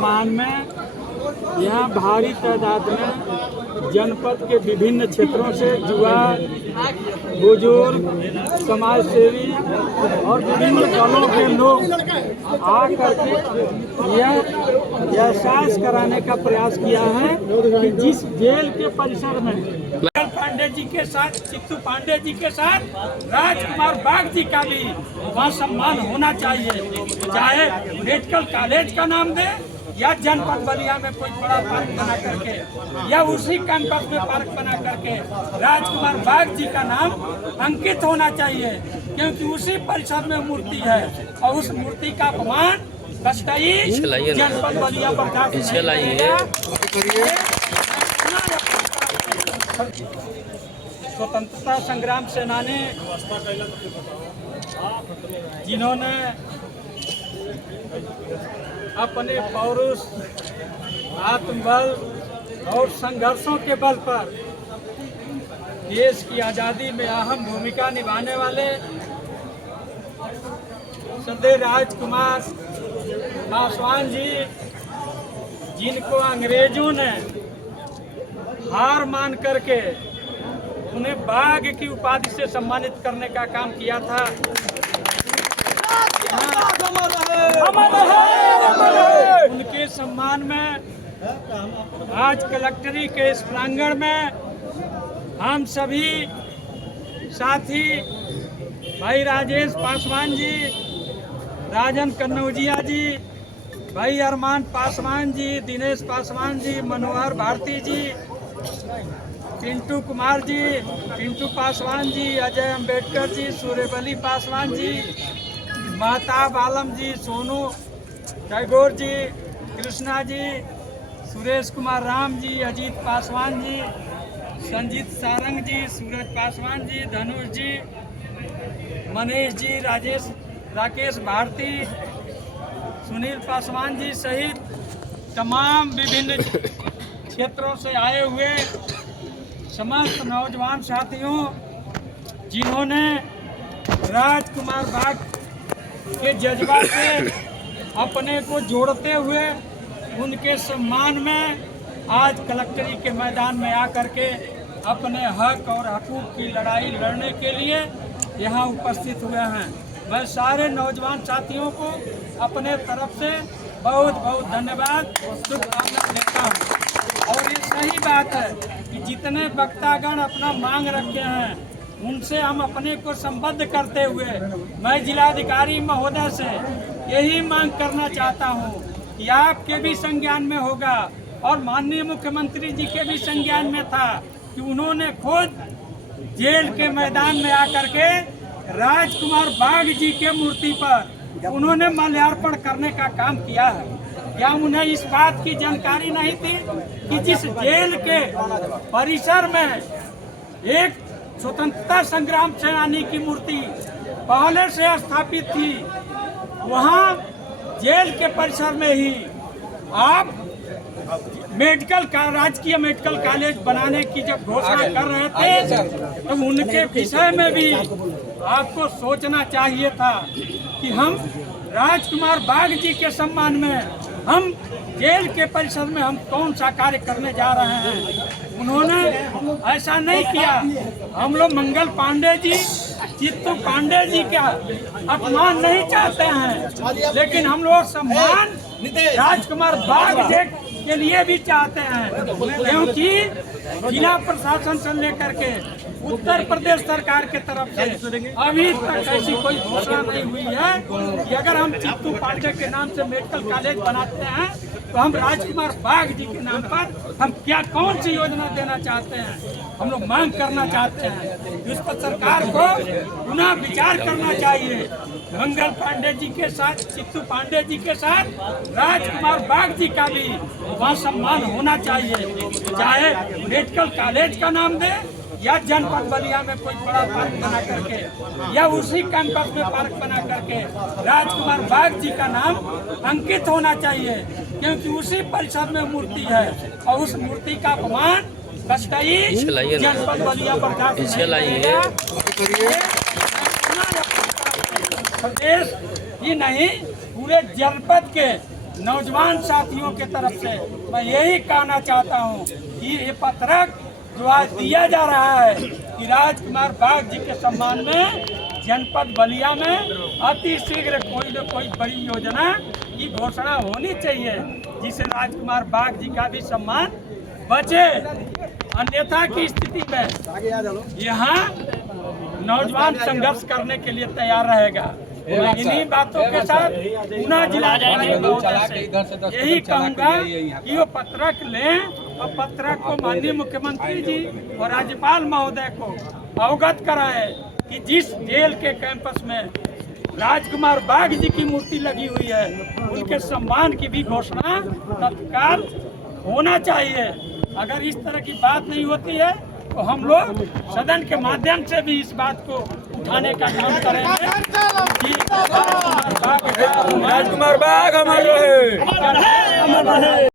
सम्मान में यहाँ भारी तादाद में जनपद के विभिन्न क्षेत्रों से युवा, बुजुर्ग, समाज सेवी और विभिन्न दलों के लोग आकर के यह एहसास कराने का प्रयास किया है कि जिस जेल के परिसर में पांडे जी के साथ, चित्तू पांडे जी के साथ राजकुमार बाग जी का भी वहाँ सम्मान होना चाहिए। चाहे मेडिकल कॉलेज का नाम दे या जनपद बलिया में कोई बड़ा पार्क बना करके या उसी कैंपस में पार्क बना करके राजकुमार बाग जी का नाम अंकित होना चाहिए, क्योंकि उसी परिसर में मूर्ति है और उस मूर्ति का अपमान कतई जनपद बलिया बर्दाश्त नहीं करेगा। स्वतंत्रता संग्राम सेनानी जिन्होंने अपने पौरुष, आत्मबल और संघर्षों के बल पर देश की आज़ादी में अहम भूमिका निभाने वाले श्रद्धेय राजकुमार पासवान जी, जिनको अंग्रेजों ने हार मान करके उन्हें बाघ की उपाधि से सम्मानित करने का काम किया था। उनके सम्मान में आज कलेक्ट्री के इस प्रांगण में हम सभी साथी भाई राजेश पासवान जी, राजन कन्नौजिया जी, भाई अरमान पासवान जी, दिनेश पासवान जी, मनोहर भारती जी, पिंटू कुमार जी, पिंटू पासवान जी, अजय अंबेडकर जी, सूर्यबली पासवान जी, महताब आलम जी, सोनू टैगोर जी, कृष्णा जी, सुरेश कुमार राम जी, अजीत पासवान जी, संजीत सारंग जी, सूरज पासवान जी, धनुष जी, मनीष जी, राकेश भारती, सुनील पासवान जी सहित तमाम विभिन्न क्षेत्रों से आए हुए समस्त नौजवान साथियों, जिन्होंने राजकुमार बाग के जज्बा से अपने को जोड़ते हुए उनके सम्मान में आज कलेक्ट्री के मैदान में आकर के अपने हक और हकूक़ की लड़ाई लड़ने के लिए यहाँ उपस्थित हुए हैं। मैं सारे नौजवान साथियों को अपने तरफ से बहुत बहुत धन्यवाद और शुभकामना देता हूँ। और ये सही बात है कि जितने वक्तागण अपना मांग रखे हैं उनसे हम अपने को संबद्ध करते हुए मैं जिलाधिकारी महोदय से यही मांग करना चाहता हूँ कि आपके भी संज्ञान में होगा और माननीय मुख्यमंत्री जी के भी संज्ञान में था कि उन्होंने खुद जेल के मैदान में आकर के राजकुमार बाग जी के मूर्ति पर उन्होंने माल्यार्पण करने का काम किया है। क्या उन्हें इस बात की जानकारी नहीं थी कि जिस जेल के परिसर में एक स्वतंत्रता संग्राम सेनानी की मूर्ति पहले से स्थापित थी, वहां जेल के परिसर में ही आप राजकीय मेडिकल कॉलेज बनाने की जब घोषणा कर रहे थे तो उनके विषय में भी आपको सोचना चाहिए था कि हम राजकुमार बाग जी के सम्मान में हम जेल के परिसर में हम कौन सा कार्य करने जा रहे हैं। उन्होंने ऐसा नहीं किया। हम लोग मंगल पांडे जी, चित्तू पांडे जी का अपमान नहीं चाहते हैं, लेकिन हम लोग सम्मान राजकुमार बाग जी के लिए भी चाहते हैं, क्योंकि जिला प्रशासन से लेकर के उत्तर प्रदेश सरकार के तरफ से अभी तक ऐसी कोई घोषणा नहीं हुई है कि अगर हम चित्तू पांडे के नाम से मेडिकल कॉलेज बनाते हैं तो हम राजकुमार बाग जी के नाम पर हम क्या कौन सी योजना देना चाहते हैं। हम लोग मांग करना चाहते हैं इस पर सरकार को पुनः विचार करना चाहिए। मंगल पांडे जी के साथ, चित्तू पांडे जी के साथ राजकुमार बाग जी का भी वहाँ सम्मान होना चाहिए। चाहे मेडिकल कॉलेज का नाम दे या जनपद बलिया में कोई बड़ा पार्क बना करके या उसी कैंपस में पार्क बना करके राजकुमार बाग जी का नाम अंकित होना चाहिए, क्योंकि उसी परिसर में मूर्ति है और उस मूर्ति का अपमान कतई जनपद बलिया बर्दाश्त नहीं करेगा। प्रदेश ही नहीं पूरे जनपद के नौजवान साथियों के तरफ से मैं यही कहना चाहता हूँ कि ये पत्रक जो आज दिया जा रहा है कि राजकुमार बाग जी के सम्मान में जनपद बलिया में अति शीघ्र कोई न कोई बड़ी योजना की घोषणा होनी चाहिए जिससे राजकुमार बाग जी का भी सम्मान बचे। अन्यथा की स्थिति में यहाँ नौजवान संघर्ष करने के लिए तैयार रहेगा। मैं इन्हीं बातों के साथ ऊना जिला से यही कहूँगा कि वो पत्रक लें और पत्रक को माननीय मुख्यमंत्री जी और राज्यपाल महोदय को अवगत कराए कि जिस जेल के कैंपस में राजकुमार बाग जी की मूर्ति लगी हुई है उनके सम्मान की भी घोषणा तत्काल होना चाहिए। अगर इस तरह की बात नहीं होती है तो हम लोग सदन के माध्यम से भी इस बात को उठाने का काम करेंगे कि राजकुमार बाग हमारे